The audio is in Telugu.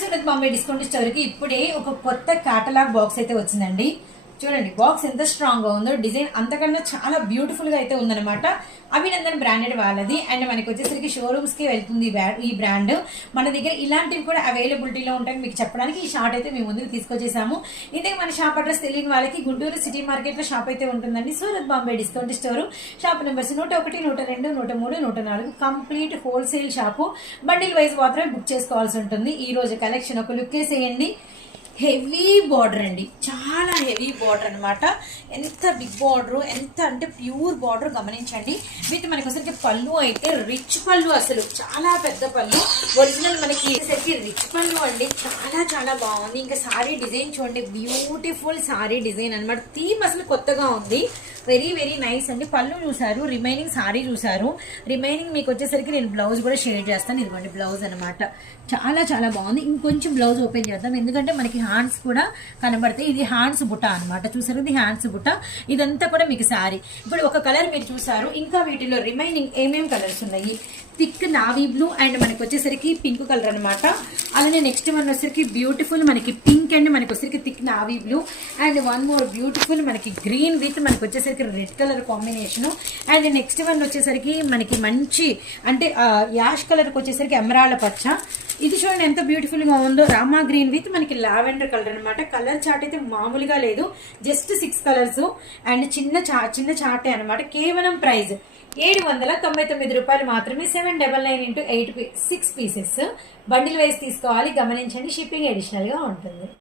సూరత్ బాంబే డిస్కౌంట్ స్టోర్కి ఇప్పుడే ఒక కొత్త కేటలాగ్ బాక్స్ అయితే వచ్చిందండి. చూడండి బాక్స్ ఎంత స్ట్రాంగ్ గా ఉందో, డిజైన్ అంతకన్నా చాలా బ్యూటిఫుల్ గా అయితే ఉందన్నమాట. అభినందన్ బ్రాండెడ్ వాళ్ళది. అండ్ మనకి వచ్చేసరికి షోరూమ్స్ కి వెళ్తుంది ఈ బ్రాండ్. మన దగ్గర ఇలాంటివి కూడా అవైలబిలిటీలో ఉంటాయని మీకు చెప్పడానికి ఈ షార్ట్ అయితే మేము ముందుకు తీసుకొచ్చేసాము. ఇదే మన షాప్ అడ్రస్ తెలియని వాళ్ళకి గుంటూరు సిటీ మార్కెట్ లో షాప్ అయితే ఉంటుందండి. Surat Bombay discount store. Shop numbers 101, 102, 103, 104. Complete wholesale shop. Bundle wise మాత్రమే బుక్ చేసుకోవాల్సి ఉంటుంది. ఈ రోజు కలెక్షన్ ఒక లుక్ వేసేయండి. హెవీ బార్డర్ అండి, చాలా హెవీ బార్డర్ అనమాట. ఎంత బిగ్ బార్డర్, ఎంత అంటే ప్యూర్ బార్డర్ గమనించండి. విత్ మనకి వచ్చరికి పళ్ళు అయితే రిచ్ పళ్ళు, అసలు చాలా పెద్ద పళ్ళు. ఒరిజినల్ మనకి రిచ్ పళ్ళు అండి, చాలా చాలా బాగుంది. ఇంకా సారీ డిజైన్ చూడండి, బ్యూటిఫుల్ సారీ డిజైన్ అనమాట. థీమ్ అసలు కొత్తగా ఉంది, వెరీ వెరీ నైస్ అండి. పళ్ళు చూసారు, రిమైనింగ్ సారీ చూసారు. రిమైనింగ్ మీకు వచ్చేసరికి నేను బ్లౌజ్ కూడా షేర్ చేస్తాను. ఇదిగోండి బ్లౌజ్ అనమాట, చాలా చాలా బాగుంది. ఇంకొంచెం బ్లౌజ్ ఓపెన్ చేద్దాం, ఎందుకంటే మనకి హ్యాండ్స్ కూడా కనబడతాయి. ఇది హ్యాండ్స్ బుట్ట అనమాట, చూసారు, ఇది హ్యాండ్స్ బుట్ట. ఇదంతా కూడా మీకు సారీ. ఇప్పుడు ఒక కలర్ మీరు చూసారు, ఇంకా వీటిలో రిమైనింగ్ ఏమేమి కలర్స్ ఉన్నాయి. థిక్ నావీ బ్లూ అండ్ మనకి వచ్చేసరికి పింక్ కలర్ అనమాట. అలానే నెక్స్ట్ వన్ వచ్చేసరికి బ్యూటిఫుల్ మనకి పింక్ అండ్ మనకి వచ్చేసరికి thick navy blue and one more beautiful మనకి గ్రీన్ విత్ మనకి వచ్చేసరికి red colour combination. And next one వచ్చేసరికి మనకి మంచి అంటే యాష్ కలర్కి వచ్చేసరికి ఎమరాళ్ళ పచ్చ. ఇది చూడండి ఎంత బ్యూటిఫుల్ గా ఉందో, రామా గ్రీన్ విత్ మనకి లావెండర్ కలర్ అనమాట. కలర్ చార్ట్ అయితే మామూలుగా లేదు, జస్ట్ 6 కలర్స్ అండ్ చిన్న చార్టే అనమాట. కేవలం ప్రైస్ 799 రూపాయలు మాత్రమే. 799 × 8 6 పీసెస్ బండిల్ వైజ్ తీసుకోవాలి, గమనించండి. షిప్పింగ్ అడిషనల్ గా ఉంటుంది.